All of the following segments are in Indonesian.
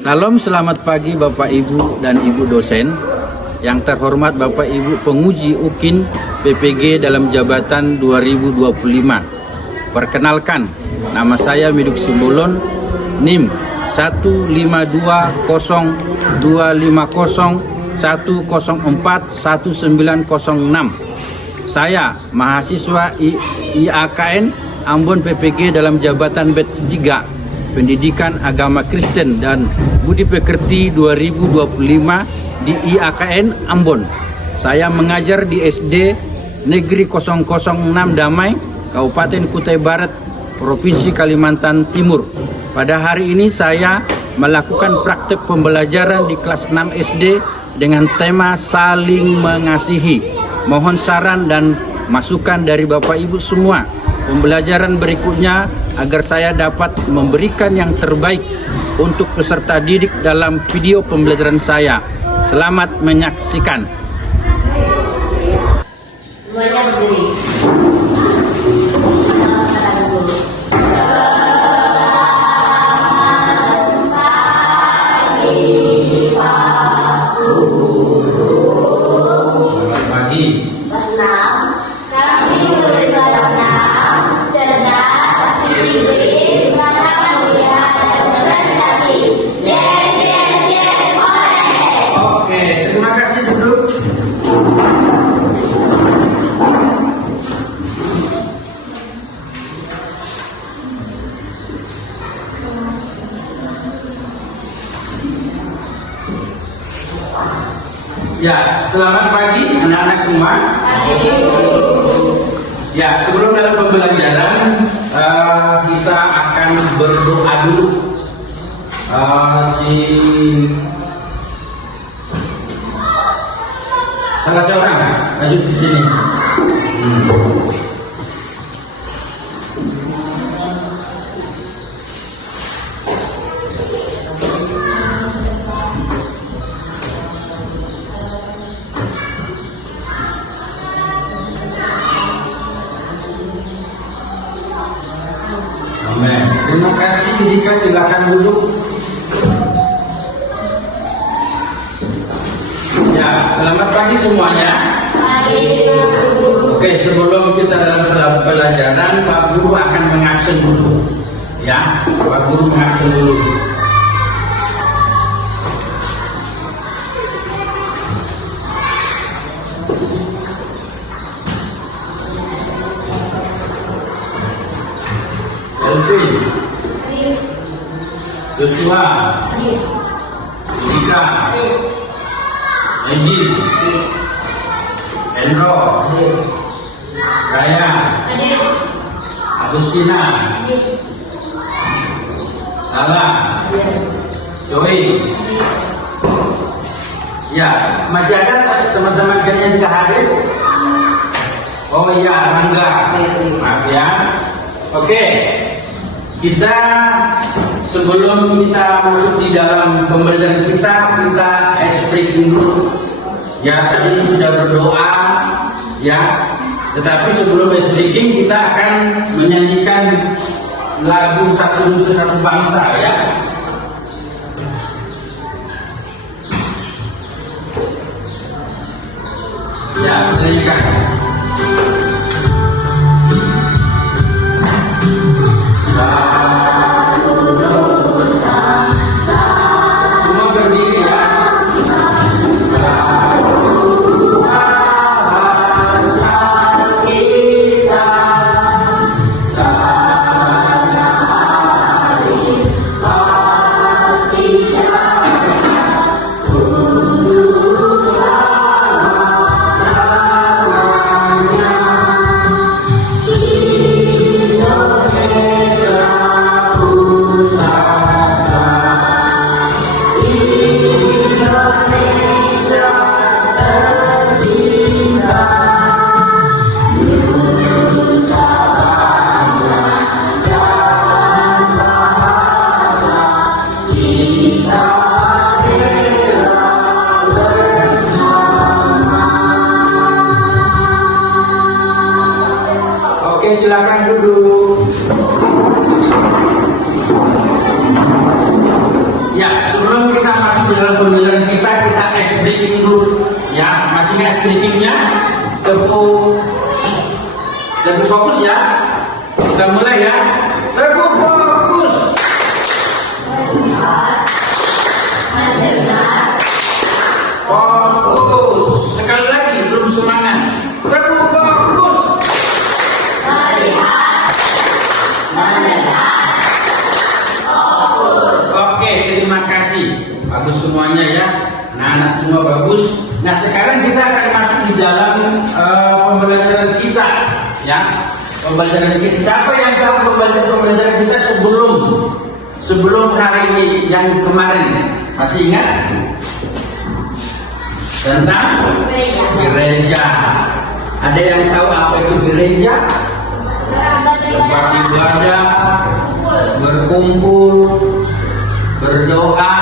Salam selamat pagi Bapak Ibu dan Ibu dosen. Yang terhormat Bapak Ibu penguji UKIN PPG dalam jabatan 2025. Perkenalkan, nama saya Miduk Simbolon, NIM 1520250104196. Saya mahasiswa IAKN Ambon PPG dalam jabatan batch 3 Pendidikan Agama Kristen dan Budi Pekerti 2025 di IAKN Ambon. Saya mengajar di SD Negeri 006 Damai, Kabupaten Kutai Barat, Provinsi Kalimantan Timur. Pada hari ini saya melakukan praktek pembelajaran di kelas 6 SD dengan tema saling mengasihi. Mohon saran dan masukan dari Bapak Ibu semua. Pembelajaran berikutnya agar saya dapat memberikan yang terbaik untuk peserta didik dalam video pembelajaran saya. Selamat menyaksikan. Semuanya berdiri. Selamat pagi. Oke, terima kasih duduk. Ya, selamat pagi anak-anak semua. Ya, sebelum dalam pembelajaran kita akan berdoa dulu. Salah seorang maju di sini. Amin. Terima kasih Dika, silakan duduk. Ya, selamat pagi semuanya. Oke, sebelum kita dalam pelajaran, Pak Guru akan mengabsen dulu. Ya, Pak Guru mengabsen dulu. Elvin, Joshua, Dika, Eji, Endro, Raya, Agustina, Lala, Joy. Ya, masih ada teman-teman kalian yang tidak hadir? Oh iya, Rangga. Maaf ya. Oke, kita sebelum kita masuk di dalam pembelajaran kita breaking dulu. Ya, tadi sudah berdoa, ya. Tetapi sebelum breaking kita akan menyanyikan lagu Satu Nusa Satu Bangsa, ya. Ya, nyanyikan. Semua berdiri ya. Kita sedikitnya. Tepuk. Lebih fokus ya. Kita mulai ya. Tepuk fokus. Fokus. Sekali lagi, belum semangat. Tepuk fokus. Melihat. Mendengar. Fokus. Oke, terima kasih. Bagus semuanya ya. Anak semua bagus. Nah, sekarang kita akan masuk di dalam pembelajaran kita, ya. Pembelajaran kita. Siapa yang tahu pembelajaran kita sebelum hari ini yang kemarin? Masih ingat? Tentang gereja. Ada yang tahu apa itu gereja? Tempat ibadah, berkumpul, berdoa,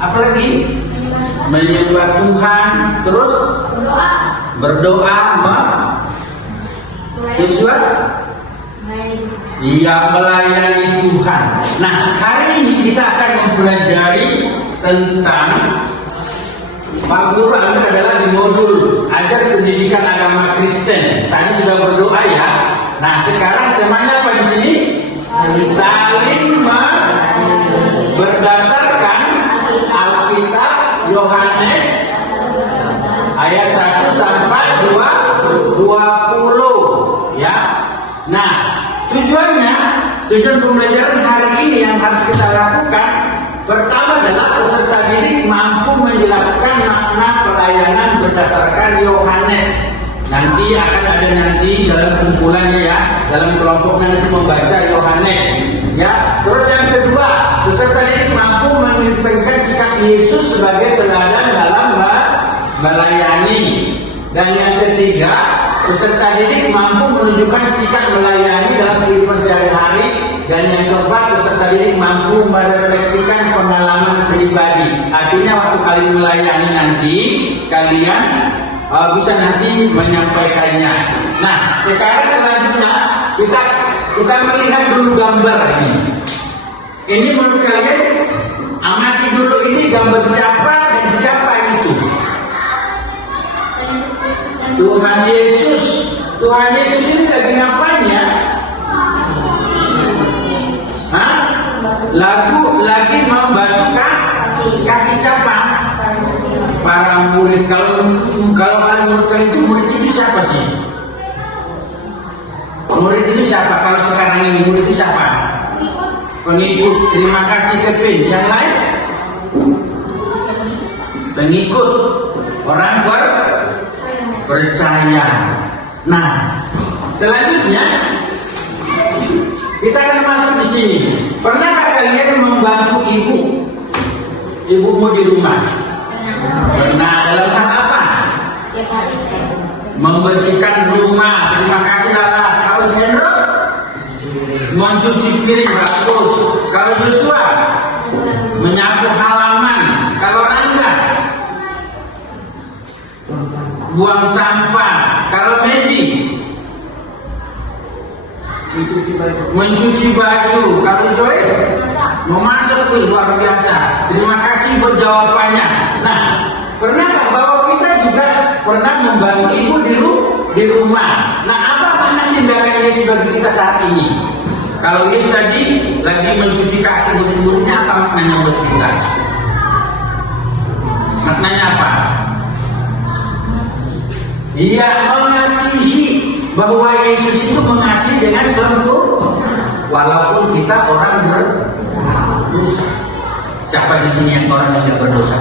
apalagi? Menyembah Tuhan, terus berdoa, iya, melayani Tuhan. Nah, hari ini kita akan mempelajari tentang Pak Guru adalah di modul ajar pendidikan agama Kristen. Tadi sudah berdoa ya. Nah, sekarang temanya apa di sini? Saling berdasarkan Alkitab Yohanes ayat 1 sampai 20 ya. Nah, tujuan pembelajaran hari ini yang harus kita lakukan pertama adalah peserta didik mampu menjelaskan makna pelayanan berdasarkan Yohanes. Nanti akan ada dalam kumpulannya ya, dalam kelompoknya nanti membaca Yohanes ya. Terus yang kedua, peserta didik mampu menyampaikan sikap Yesus sebagai teladan dalam melayani. Dan yang ketiga, peserta didik mampu menunjukkan sikap melayani dalam kehidupan sehari-hari. Dan yang keempat, peserta didik mampu merefleksikan pengalaman pribadi. Artinya waktu kalian melayani nanti, kalian bisa nanti menyampaikannya. Nah, sekarang selanjutnya kita melihat dulu gambar ini. Ini menurut kalian, amati dulu ini gambar siapa dan siapa itu? Tuhan Yesus. Tuhan Yesus ini lagi ngapain ya? Hah? Lagi membasuh kaki siapa? Para murid. Kalau menurut kalian itu murid itu siapa sih? Murid itu siapa? Kalau sekarang ini murid itu siapa? Pengikut. Terima kasih Kevin. Yang lain? Pengikut. Orang percaya. Nah, selanjutnya kita akan masuk di sini. Pernahkah kalian membantu ibumu di rumah? Pernah. Dalam hal apa? Membersihkan rumah. Terima kasih Lala. Kalau Hendro mencuci piring, bagus. Kalau Joshua menyapu halaman. Kalau Rangga buang sampah. Kalau Meji mencuci baju. Kalau Joy memasak, luar biasa. Terima kasih buat jawabannya. Nah, pernahkah bahwa kita juga pernah membantu ibu di rumah? Nah, apa makna tindakan Yesus bagi kita saat ini? Kalau Yesus tadi lagi mencuci kaki murid-muridnya, apa maknanya buat kita? Maknanya apa? Ia mengasihi, bahwa Yesus itu mengasihi dengan sempurna, walaupun kita orang berdosa. Siapa di sini yang orang yang tidak berdosa?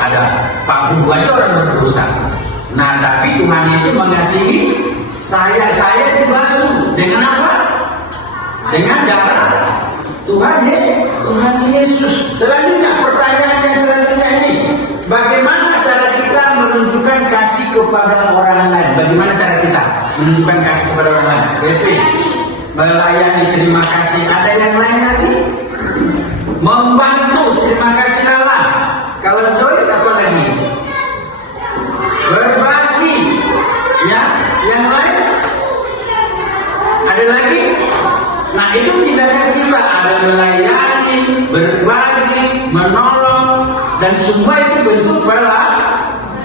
Ada Pak Guru aja orang berdosa. Nah, tapi Tuhan Yesus mengasihi saya dibasuh dengan apa? Dengan darah Tuhan Yesus. Selanjutnya, pertanyaan yang selanjutnya ini, bagaimana cara kita menunjukkan kasih kepada orang lain? Bagaimana cara kita menunjukkan kasih kepada orang lain? Melayani, terima kasih. Ada yang lain lagi? Membantu, terima kasih Allah. Kalau Joy, apa lagi? Berbagi, ya. Yang lain? Ada lagi? Nah, itu tindakan kita. Ada melayani, berbagi, menolong, dan semua itu bentuk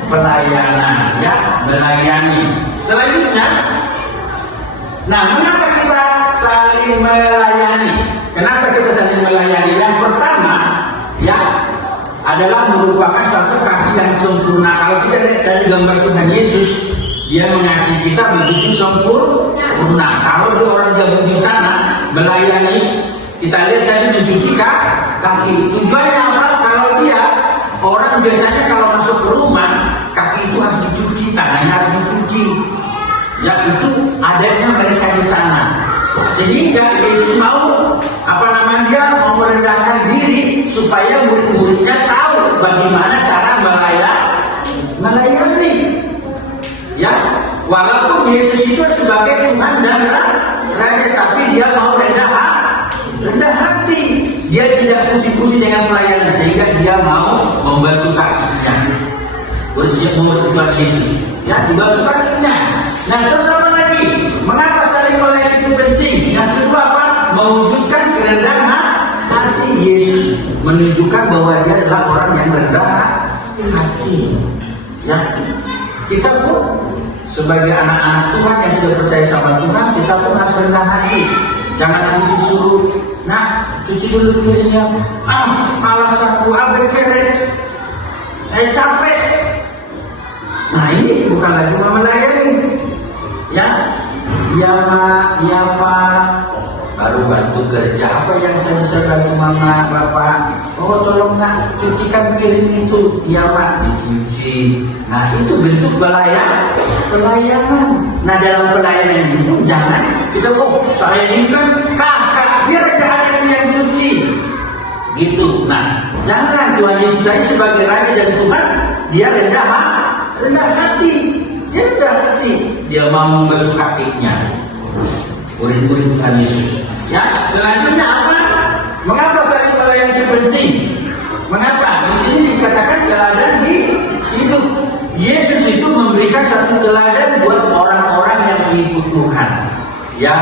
pelayanan, ya, melayani. Selanjutnya, nah, mengapa kita saling melayani? Kenapa kita saling melayani? Yang pertama, ya, adalah merupakan suatu kasih yang sempurna. Kalau kita lihat dari gambar Tuhan Yesus, Dia mengasihi kita begitu sempurna. Kalau dia orang Yahudi di sana melayani, kita lihat tadi mencuci kaki. Tujuannya apa? Kalau dia orang biasanya kalau masuk ke rumah, kaki itu harus dicuci, tangannya harus dicuci. Ya, itu adanya mereka di sana. Sehingga Yesus mau mau merendahkan diri supaya murid-muridnya tahu bagaimana cara melayani. Ya, walaupun Yesus itu sebagai Tuhan dan Raja, tapi dia mau rendah hati. Dia tidak pusing-pusing dengan pelayanan, sehingga dia mau membasuh kakinya. Menurut Tuhan Yesus, ya, dibasuh kakinya. Nah, terus apa lagi? Mengapa saling melayani itu penting? Yang kedua apa? Mewujudkan kerendahan hati Yesus, menunjukkan bahwa dia adalah orang yang rendah hati. Ya, kita pun sebagai anak-anak Tuhan yang sudah percaya sama Tuhan, kita pun harus rendah hati. Jangan lagi disuruh, nah, cuci dulu piringnya. Malas aku, keren, saya capek. Nah, ini bukan lagi melayani. Ya, ya Pak, baru bantu kerja. Apa yang saya bisa bantu Mama, Bapak? Oh, tolong nak cucikan piring itu. Ya Pak, dicuci. Nah, itu bentuk pelayanan. Nah, dalam pelayanan itu jangan kita saya ini kan kakak, biar aja ada yang cuci. Gitu. Nah, jangan. Tuhan Yesus saya sebagai Raja dan Tuhan, dia rendah hati. Dia rendah hati. Dia mau membasuh kakinya. Murid-murid Tuhan Yesus. Ya, selanjutnya apa? Mengapa saling melayani itu penting? Mengapa? Di sini dikatakan teladan hidup. Yesus itu memberikan satu teladan buat orang-orang yang mengikut Tuhan. Ya,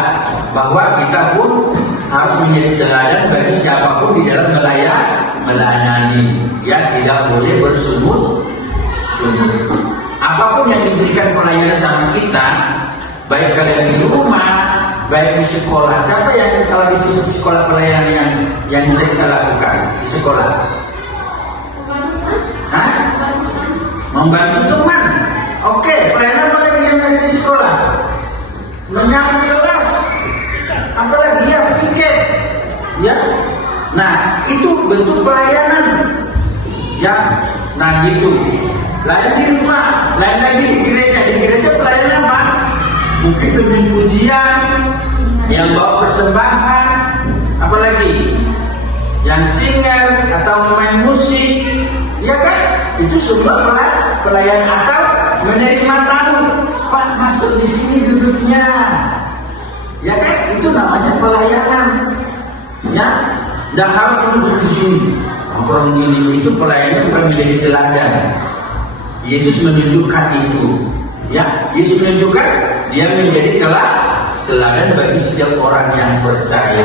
bahwa kita pun harus menjadi teladan bagi siapapun di dalam melayani. Ya, tidak boleh bersungut. Apapun yang diberikan pelayanan sama kita, baik kalian di rumah, baik di sekolah. Siapa yang kalau di sekolah pelayanan yang bisa kita lakukan di sekolah? Hah? Membantu teman. Oke, pelayanan apa lagi yang ada di sekolah? Menyapu kelas. Apalagi ya, piket. Ya. Nah, itu bentuk pelayanan. Ya. Nah, gitu. Lain di rumah, lain lagi di gereja. Di gereja pelayanan apa? Mungkin pimpin pujian, yang bawa persembahan, apalagi yang singer atau memain musik, ya kan? Itu semua pelayan atau menerima tamu. Pak, masuk di sini duduknya, ya kan? Itu namanya pelayanan. Ya, dan harus duduk di sini. Orang ini itu pelayanan bukan menjadi teladan. Yesus menunjukkan itu. Ya, Yesus menunjukkan dia menjadi teladan bagi setiap orang yang percaya.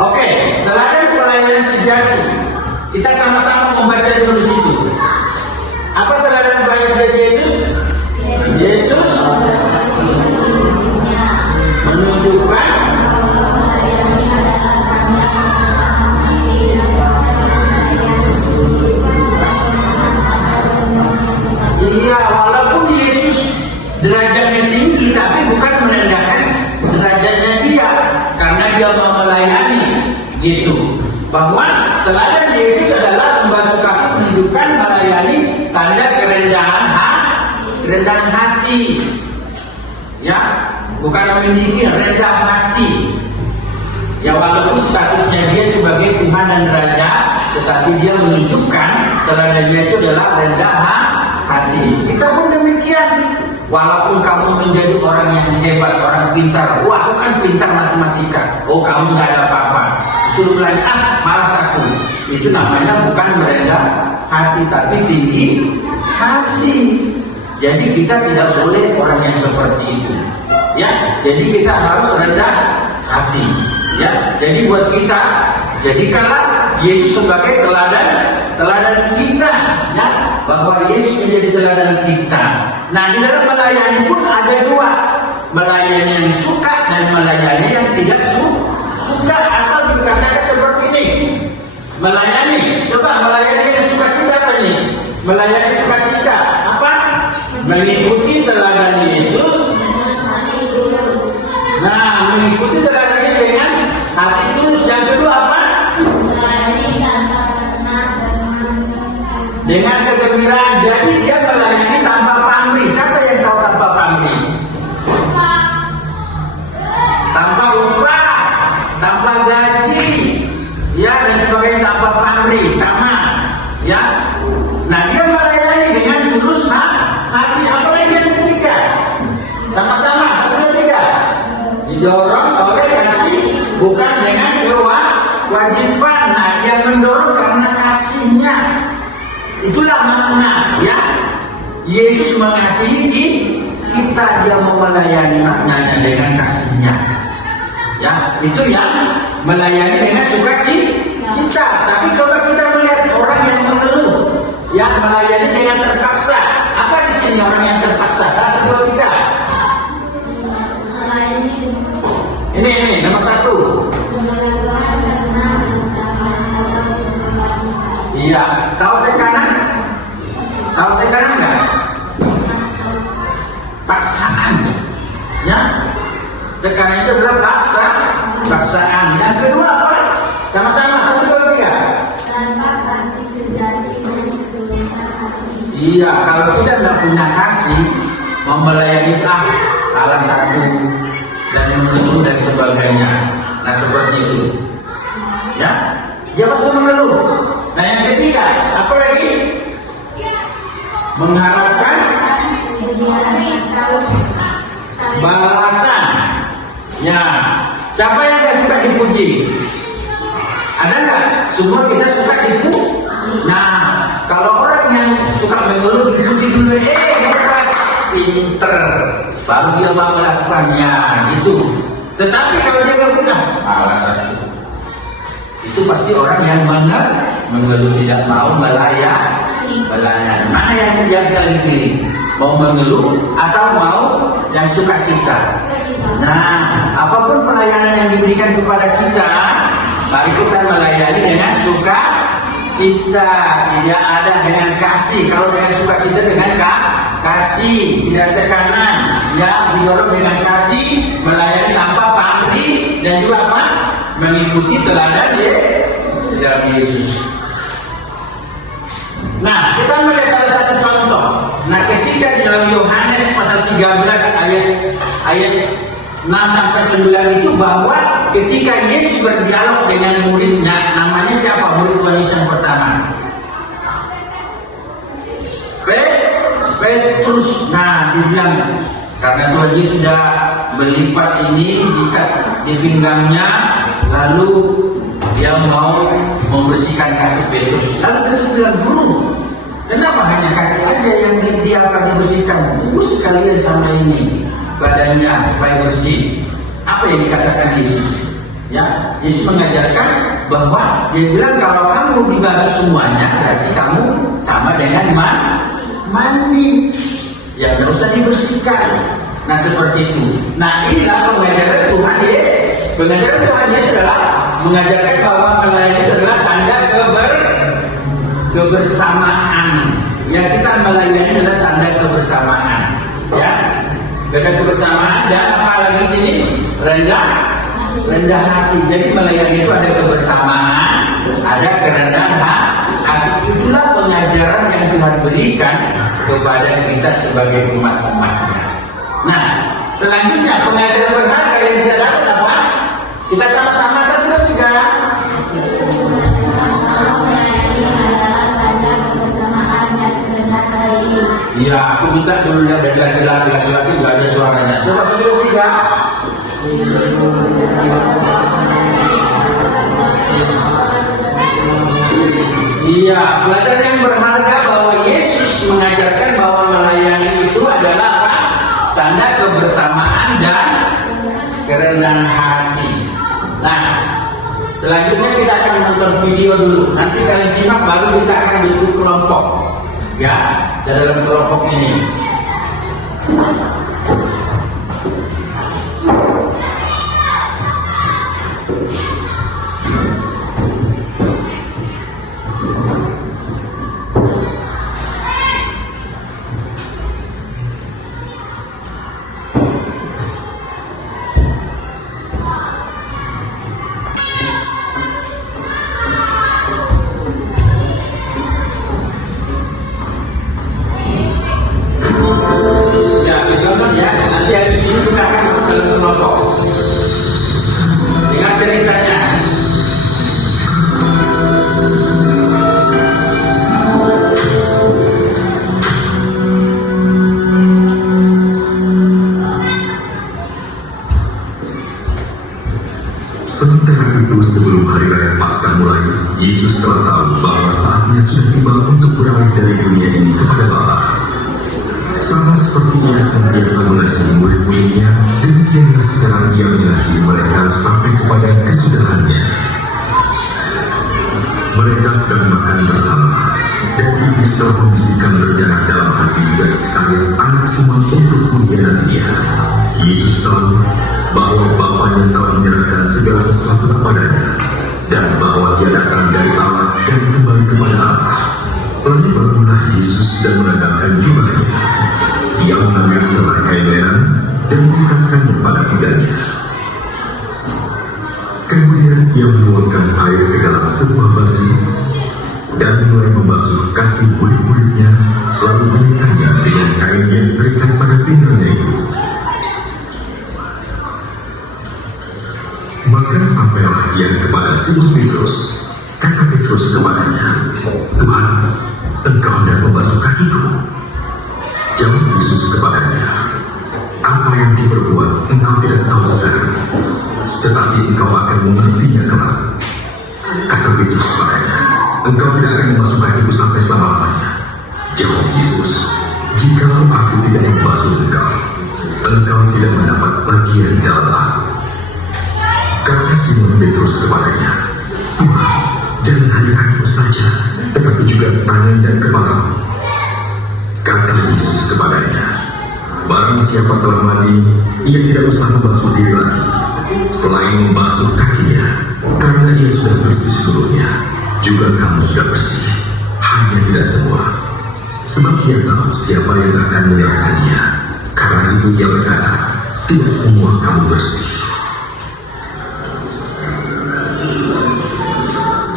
Oke, teladan pelayanan sejati. Kita sama-sama membaca dulu di situ. Apa teladan pelayanan sejati Yesus? Yesus menunjukkan walaupun Yesus derajatnya tinggi, tapi bukan merendahkan derajatnya dia, karena dia mau melayani. Gitu. Bahwa teladan Yesus adalah membasuh kaki, menunjukkan melayani, tanda kerendahan hati. Ya, bukan memiliki rendah hati. Ya, walaupun statusnya dia sebagai Tuhan dan Raja, tetapi dia menunjukkan teladannya itu adalah rendah hati. Kita pun demikian. Walaupun kamu menjadi orang yang hebat, orang pintar, wah aku kan pintar matematika, oh kamu nggak ada apa-apa, suruh lagi, malas aku. Itu namanya bukan merendah hati, tapi tinggi hati. Jadi kita tidak boleh orang yang seperti itu. Ya, jadi kita harus rendah hati. Ya, jadi buat kita, jadikanlah Yesus sebagai teladan kita. bahwa Yesus menjadi teladan kita. Nah, di dalam melayani pun ada dua, melayani yang suka dan melayani yang tidak suka, atau dikatakan seperti ini. Melayani, coba melayani yang sukacita apa nih? Melayani sukacita apa? Mengikuti teladan Yesus. Nah, mengikuti teladan Yesus dengan hati tulus. Yang kedua apa? Dengan kegembiraan. Jadi dia melayani tanpa pamrih. Siapa yang tahu tanpa pamrih? Tanpa upah, tanpa gaji, ya, dan sebagainya, tanpa pamrih, sama, ya. Nah, dia melayani dengan tulus hati. Apalagi yang ketiga, sama-sama, satu dan tiga, didorong oleh kasih, bukan dengan kewajiban. Nah, dia mendorong karena kasihnya. Itulah makna, ya. Yesus mengasihi kita, dia mau melayani maknanya dengan kasihnya. Ya, itu yang melayani dengan sukacita. Tapi coba kita melihat orang yang mengeluh, yang melayani dengan terpaksa. Apa di sini orang yang terpaksa? 1, 2, 3. Ini nomor 1. Iya, tahu tekanan? Tahu tekanan nggak? Paksaan, ya. Tekanan itu adalah paksaan. Yang kedua apa? Sama-sama, 1, 2, 3. Tanpa kasih sejati dan ketulusan hati. Iya, kalau kita tidak punya kasih, mau melayani alas aku dan mengeluh dan sebagainya. Nah, seperti itu, ya. Dia pasti mengeluh. Nah, yang ketiga, apa lagi? Mengharapkan balasan. Ya, siapa yang gak suka dipuji? Ada nggak? Semua kita suka dipuji. Nah, kalau orang yang suka mengeluh dipuji dulu, hebat, pinter, baru dia mau melakukannya, gitu. Tetapi kalau dia nggak punya alasan, itu pasti orang yang mengeluh, tidak mau melayani. Mana yang dia kali pilih? Mau mengeluh atau mau yang sukacita? Nah, apapun pelayanan yang diberikan kepada kita, mari kita melayani dengan sukacita, tidak ada dengan kasih. Kalau dengan sukacita dengan kasih, tidak tekanan, ya, didorong dengan kasih, melayani tanpa pamrih, dan juga apa? Mengikuti teladan Yesus. Nah, kita melihat salah satu contoh. Nah, ketika di dalam Yohanes pasal 13 ayat 6 sampai 9 itu, bahwa ketika Yesus berdialog dengan muridnya, namanya siapa? Murid Tuhan Yesus yang pertama, Petrus. Nah, dia bilang, karena Tuhan Yesus sudah melipat ini di pinggangnya, lalu dia mau membersihkan kaki Petrus. Lalu Petrus bilang, guru, kenapa hanya kaki aja yang dia akan dibersihkan? Ibu sekalian sama ini badannya supaya bersih. Apa yang dikatakan Yesus? Ya, Yesus mengajarkan bahwa dia bilang kalau kamu dibasuh semuanya, berarti kamu sama dengan mandi. Ya, tidak usah dibersihkan. Nah, seperti itu. Nah, inilah pengajaran Tuhan Yesus. Pengajaran Tuhan Yesus adalah mengajarkan bahwa melayani itu adalah tanda kebersamaan. Yang kita melayani adalah tanda kebersamaan. Ya, tanda kebersamaan, dan apalagi sini rendah hati. Jadi melayani itu ada kebersamaan, ada kerendahan hati. Itulah pengajaran yang Tuhan berikan kepada kita sebagai umat-umatnya. Nah, selanjutnya pengajaran berharga yang kita dapat apa? Kita sama-sama 1, 2, 3. Iya, aku minta dulu dari laki-laki nggak ada suaranya. Coba 1, 2, 3. Iya, pelajaran yang berharga bahwa Yesus mengajarkan bahwa melayani itu adalah apa? Tanda kebersamaan dan kerendahan hati. Nah, selanjutnya kita akan menonton video dulu. Nanti kalian simak, baru kita akan bentuk kelompok. ya dalam kelompok ini. Sementara itu, sebelum hari raya Paskah mulai, Yesus telah tahu bahwa saatnya sudah tiba untuk beralih dari dunia ini kepada Bapa. Sama seperti Ia senantiasa mengasihi murid-muridnya, demikianlah sekarang Ia mengasihi mereka sampai kepada kesudahannya. Mereka sedang makan bersama, dan iblis telah membisikkan rencana dalam hati Yudas Iskariot, anak Simon, untuk mengkhianatinya. Yesus tahu bahwa Bapanya telah menyerahkan segala sesuatu kepadanya, dan bahwa Dia datang dari Allah dan kembali kepada Allah. Lalu bangunlah Yesus dan menegakkan jubahnya. Ia mengambil sehelai kain lenan dan mengikatkannya pada pinggannya. Kemudian Ia menuangkan air ke dalam sebuah basi dan mulai membasuh kaki murid-muridnya, lalu mengikatnya dengan kain yang terikat pada pinggangnya itu. Maka sampailah Ia kepada Simon Petrus. Kata Petrus kepadanya, "Tuhan, Engkau hendak membasuh kakiku?" Jawab Yesus kepadanya, "Apa yang diperbuat engkau tidak tahu sekarang, tetapi engkau akan mengertinya kelak." Kata Petrus kepadanya, "Engkau tidak akan membasuh kakiku sampai selama-lamanya." Jawab Yesus, "Jikalau aku tidak membasuh engkau, engkau tidak mendapat bagian dalam aku." Kata Simon Petrus kepadanya, "Tuhan, jangan hanya kakiku saja, tetapi juga tangan dan kepala." Kata Yesus kepadanya, "Barang siapa telah mandi, ia tidak usah membasuh diri lagi, selain membasuh kakinya, karena ia sudah bersih seluruhnya. Juga kamu sudah bersih, hanya tidak semua. Sebab Ia tahu siapa yang akan menyerahkannya. Karena itu Ia berkata, tidak semua kamu bersih."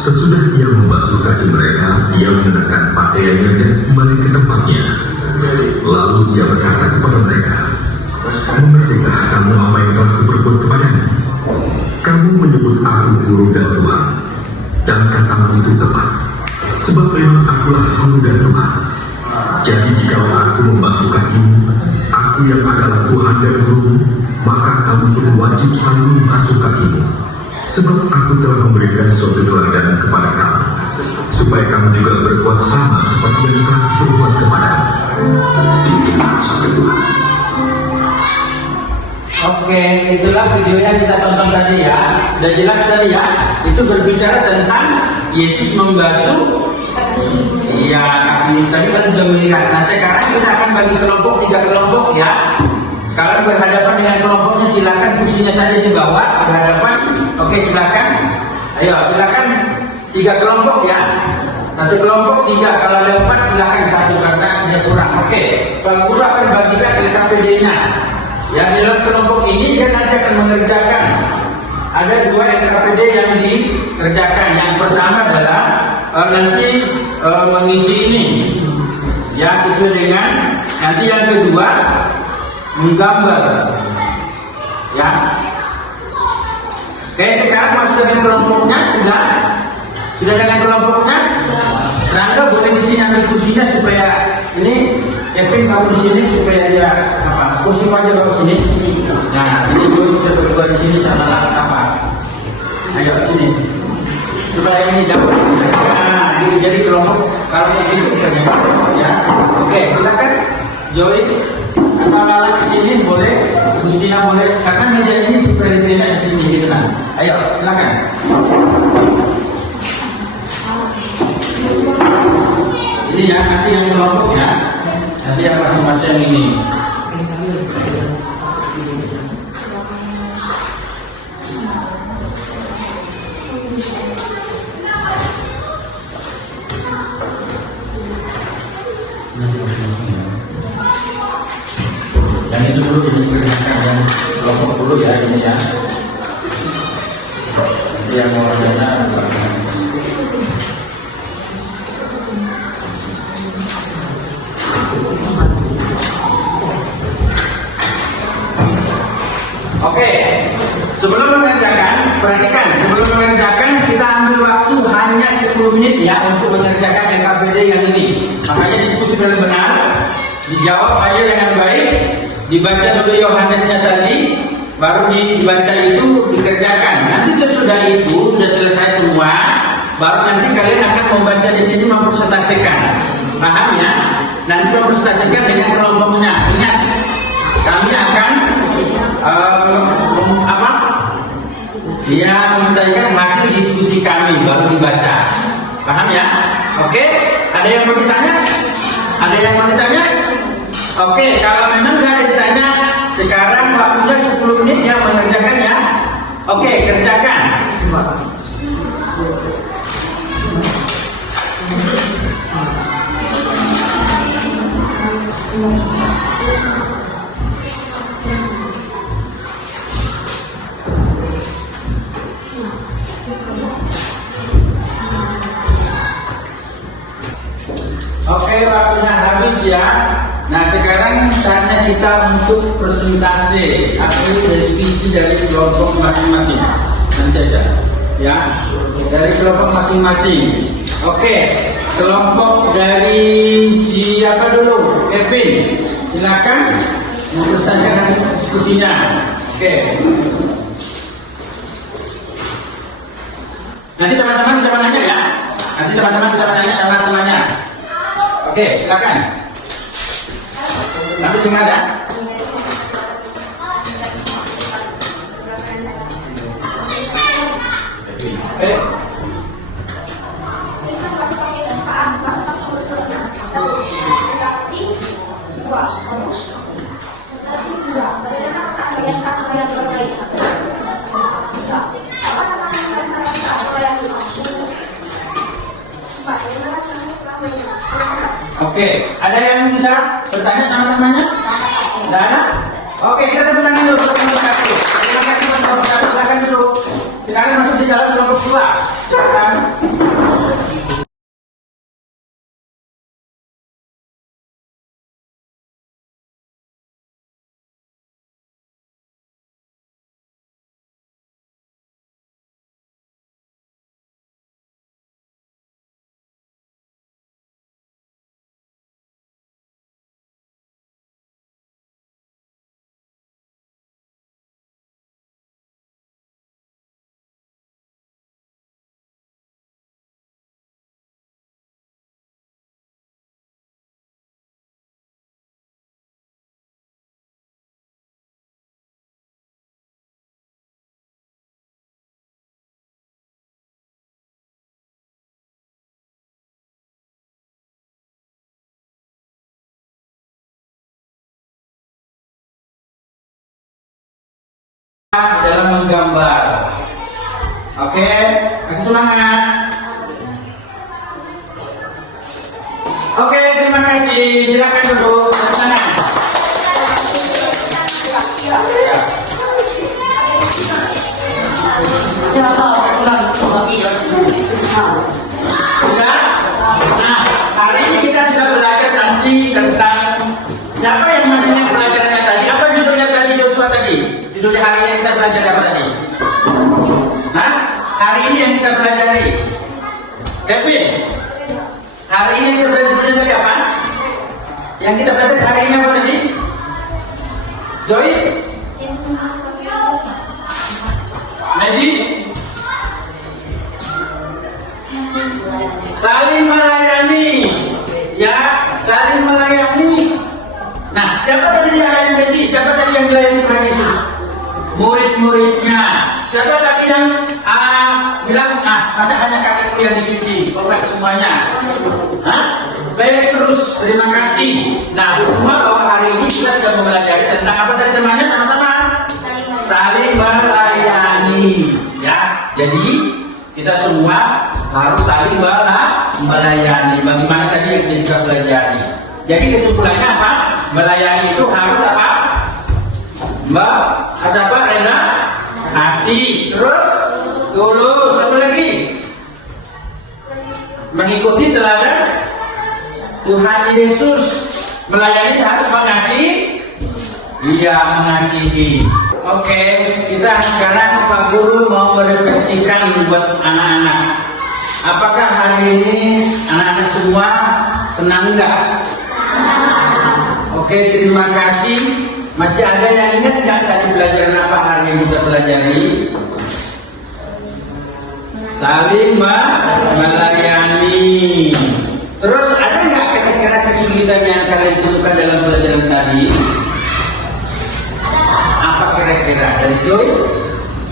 Sesudah Ia membasuh kaki mereka, Ia mengenakan pakaiannya dan kembali ke tempatnya. Lalu Ia berkata kepada mereka, "Mengertikah kamu apa yang telah kuperbuat kepadamu? Kamu menyebut aku guru dan Tuhan, dan katamu itu tepat, sebab memang akulah guru dan Tuhan. Jadi jika aku membasuh kakimu, aku yang adalah Tuhan dan guru, maka kamu pun wajib saling membasuh kakimu. Sebab aku telah memberikan suatu teladan kepada kamu, supaya kamu juga berbuat sama seperti yang telah berbuat kepadamu." Sampai Tuhan. Oke, itulah video yang kita tonton tadi ya. Udah jelas tadi ya. Itu berbicara tentang Yesus membasuh. Iya, tadi kan sudah melihat. Nah, sekarang kita akan bagi kelompok, 3 kelompok ya. Kalau berhadapan dengan kelompoknya, silakan kursinya saja di bawah berhadapan. Oke, silakan. Ayo, silakan 3 kelompok ya. Satu kelompok 3, kalau ada 4 silakan 1 karena ada kurang. Oke, Pak Guru akan bagikan LKPD-nya. Ya, di dalam kelompok ini dia nanti akan mengerjakan. Ada 2 LKPD yang dikerjakan. Yang pertama adalah nanti mengisi ini. Ya, sesuai dengan. Nanti yang kedua menggambar. Ya. Oke, sekarang masuk dengan kelompoknya sudah dengan kelompoknya. Rangga boleh di sini ambil kursinya supaya ini Kevin kamu di sini supaya dia apa? Kursi aja ke sini. Nah, ini juga bisa berdua di sini sama apa? Ayo sini. Supaya ini dapat. Nah, jadi kelompok kalau yang itu bisa ya. Oke, silakan Joy atau Lala di sini boleh, Gustina boleh. Karena meja ini supaya lebih enak di sini gitu kan. Ayo, silakan. Ini ya, nanti yang kelompok ya, nanti yang masing-masing ini. Yang itu dulu diperlihatkan yang kelompok dulu ya ini ya. Nanti yang mau rencana. Oke, sebelum mengerjakan, perhatikan, sebelum mengerjakan kita ambil waktu hanya 10 menit ya untuk mengerjakan NKBD yang ini. Makanya diskusi dengan benar, dijawab aja dengan baik, dibaca dulu Yohanesnya tadi, baru dibaca itu dikerjakan. Nanti sesudah itu sudah selesai semua, baru nanti kalian akan membaca di sini mempresentasikan. Paham ya? Nanti mempresentasikan dengan kelompoknya. Ingat, kami akan dia menyampaikan hasil diskusi kami baru dibaca. Paham ya? Oke? Ada yang mau ditanya? Ada yang mau ditanya? Oke, kalau memang nggak ada ditanya, sekarang waktunya 10 menit ya mengerjakan ya. Oke, kerjakan. Oke, waktunya habis ya. Nah, sekarang saatnya kita untuk presentasi hasil diskusi dari kelompok masing-masing. Nanti aja, ya, dari kelompok masing-masing. Oke, kelompok dari siapa dulu? Kevin, silakan mempresentasikan hasil diskusinya. Oke. Nanti teman-teman bisa menanya ya. Nanti teman-teman bisa menanya sama temannya. Oke, silakan. Nanti dengar ya. Oke, ada yang bisa bertanya sama temannya? Tidak ada? Oke, kita tepuk tangan dulu untuk satu. Terima kasih untuk satu. Silakan dulu. Silakan masuk di dalam kelompok dua. Silakan. Dalam menggambar. Oke, kasih semangat. Oke, terima kasih. Silakan duduk. Tangan. Sudah? Nah, hari ini kita sudah belajar nanti tentang siapa yang masih ingat pelajarannya tadi? Apa judulnya tadi Joshua tadi? Judulnya hari ini kita belajar apa tadi? Hah? Hari ini yang kita pelajari Kevin, hari ini yang kita belajar judulnya tadi apa? Yang kita belajar hari ini apa tadi? Joy? Medi? Saling melayani. Ya, saling melayani. Nah, siapa tadi yang melayani Medi? Siapa tadi yang melayani Tuhan Yesus? Murid-muridnya. Siapa tadi yang bilang, masa hanya kakiku yang dicuci, korek semuanya? Hah? Petrus, terima kasih. Nah, semua bahwa hari ini kita sudah mempelajari tentang apa tadi temanya sama-sama? Saling melayani. Ya, jadi kita semua harus saling melayani. Bagaimana tadi yang kita pelajari? Jadi kesimpulannya apa? Melayani itu harus apa? Apa rendah hati, terus tulus, apa lagi? Mengikuti teladan Tuhan Yesus. Melayani harus mengasihi. Iya, mengasihi. Oke, kita sekarang Pak Guru mau merefleksikan buat anak-anak. Apakah hari ini anak-anak semua senang enggak? Oke, terima kasih. Masih ada yang ingat nggak tadi pelajaran apa hari yang kita pelajari? Saling melayani. Terus ada nggak kira-kira kesulitan yang kalian temukan dalam pelajaran tadi? Apa kira-kira dari itu?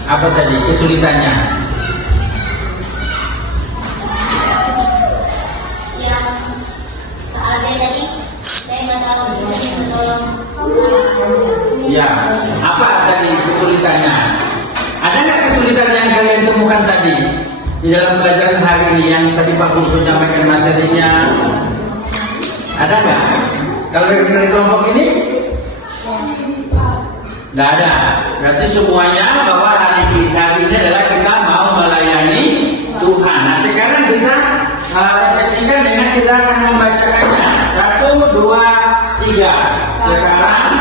Apa tadi kesulitannya? Yang soalnya tadi saya nggak tahu gimana menolong. Ya, apa tadi kesulitannya? Ada nggak kesulitan yang kalian temukan tadi di dalam pelajaran hari ini yang tadi Pak Guru menyampaikan materinya? Ada nggak? Kalau dari kelompok ini? Nggak ada. Berarti semuanya bahwa hari ini adalah kita mau melayani Tuhan. Nah, sekarang kita refleksikan dengan kita akan membacakannya. 1, 2, 3. Sekarang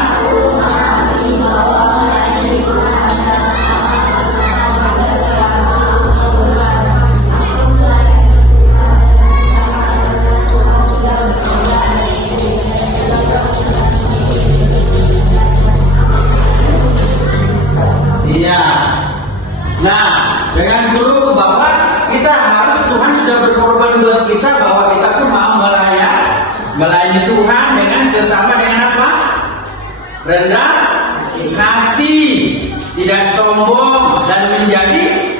iya. Nah, dengan guru bahwa kita harus Tuhan sudah berkorban buat kita bahwa kita pun mau melayani Tuhan dengan sesama dengan apa? Rendah hati, tidak sombong dan menjadi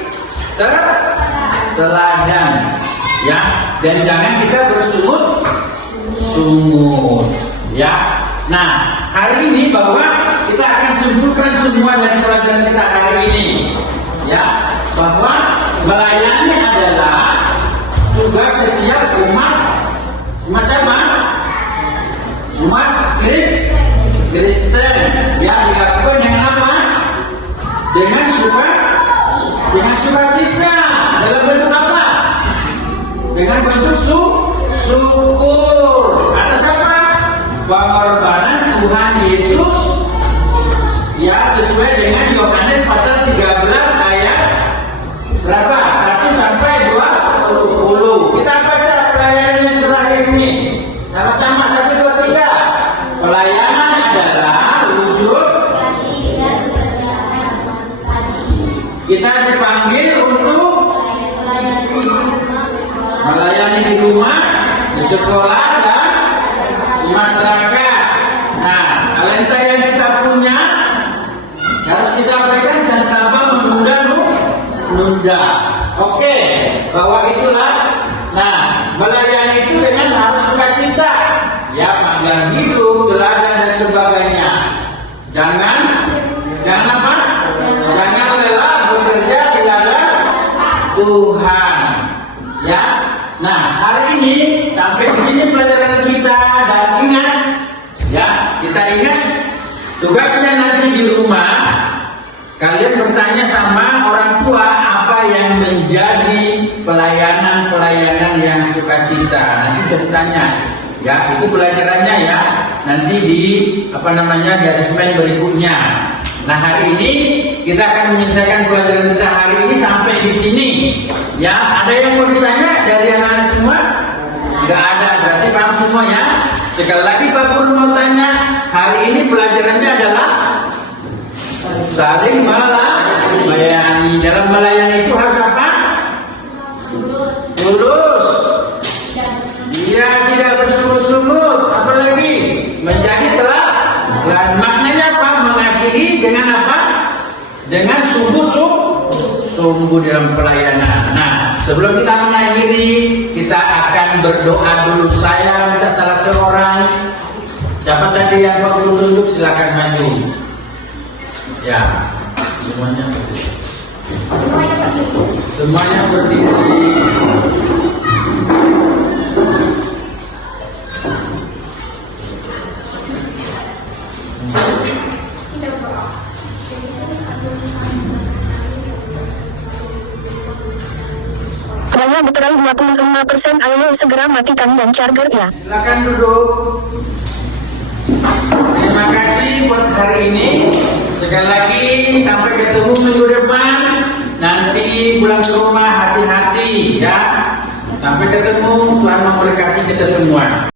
teladan. Ya, dan jangan kita bersungut-sungut. Ya. Nah, hari ini bahwa kita akan simpulkan semua dari pelajaran kita hari ini, ya, bahwa melayani adalah tugas setiap umat siapa? Umat Kristen yang dilakukan dengan apa? Dengan sukacita. Dalam bentuk apa? Dengan bentuk syukur atas apa? Pengorbanan Tuhan Yesus, ya, sesuai dengan Yohanes pasal 13 ayat berapa? 1 sampai 20. Kita baca pelayanan yang terakhir ini sama-sama. 1, 2, 3. Pelayanan adalah wujud kita dipanggil untuk melayani di rumah, di sekolah, dan di masyarakat. Nah, talenta yang kita punya harus kita berikan dan tanpa menunda. Oke, bahwa itulah. Nah, melayani itu dengan harus sukacita. Ya, panggilan hidup, teladan dan sebagainya. Jangan apa? Jangan lelah bekerja di ladang Tuhan. Ya. Nah, hari ini sampai di sini pelajaran kita, dan ingat, ya, kita ingat tugasnya nanti di rumah. Kalian bertanya sama orang tua apa yang menjadi pelayanan yang sukacita. Nanti bisa ditanya. Ya, itu pelajarannya ya. Nanti di di asesmen berikutnya. Nah, hari ini kita akan menyelesaikan pelajaran kita hari ini sampai di sini. Ya, ada yang mau ditanya dari anak-anak semua? Enggak ada, berarti paham semua ya. Sekali lagi Pak Guru mau tanya, hari ini pelajarannya adalah saling melayani. Dalam melayani itu harus apa? Tulus. Dia tidak bersungut-sungut. Apalagi menjadi teladan. Maknanya apa? Mengasihi dengan apa? Dengan sungguh-sungguh dalam pelayanan. Nah, sebelum kita mengakhiri, kita akan berdoa dulu. Saya minta salah seorang. Siapa tadi yang Pak Guru tunjuk, silakan maju. Ya, semuanya berdiri. Semuanya berdiri. Daya baterai 25%, ayo segera matikan dan charger ya. Silakan duduk. Terima kasih buat hari ini. Sekali lagi sampai ketemu minggu depan. Nanti pulang ke rumah hati-hati ya. Sampai ketemu, Tuhan memberkati kita semua.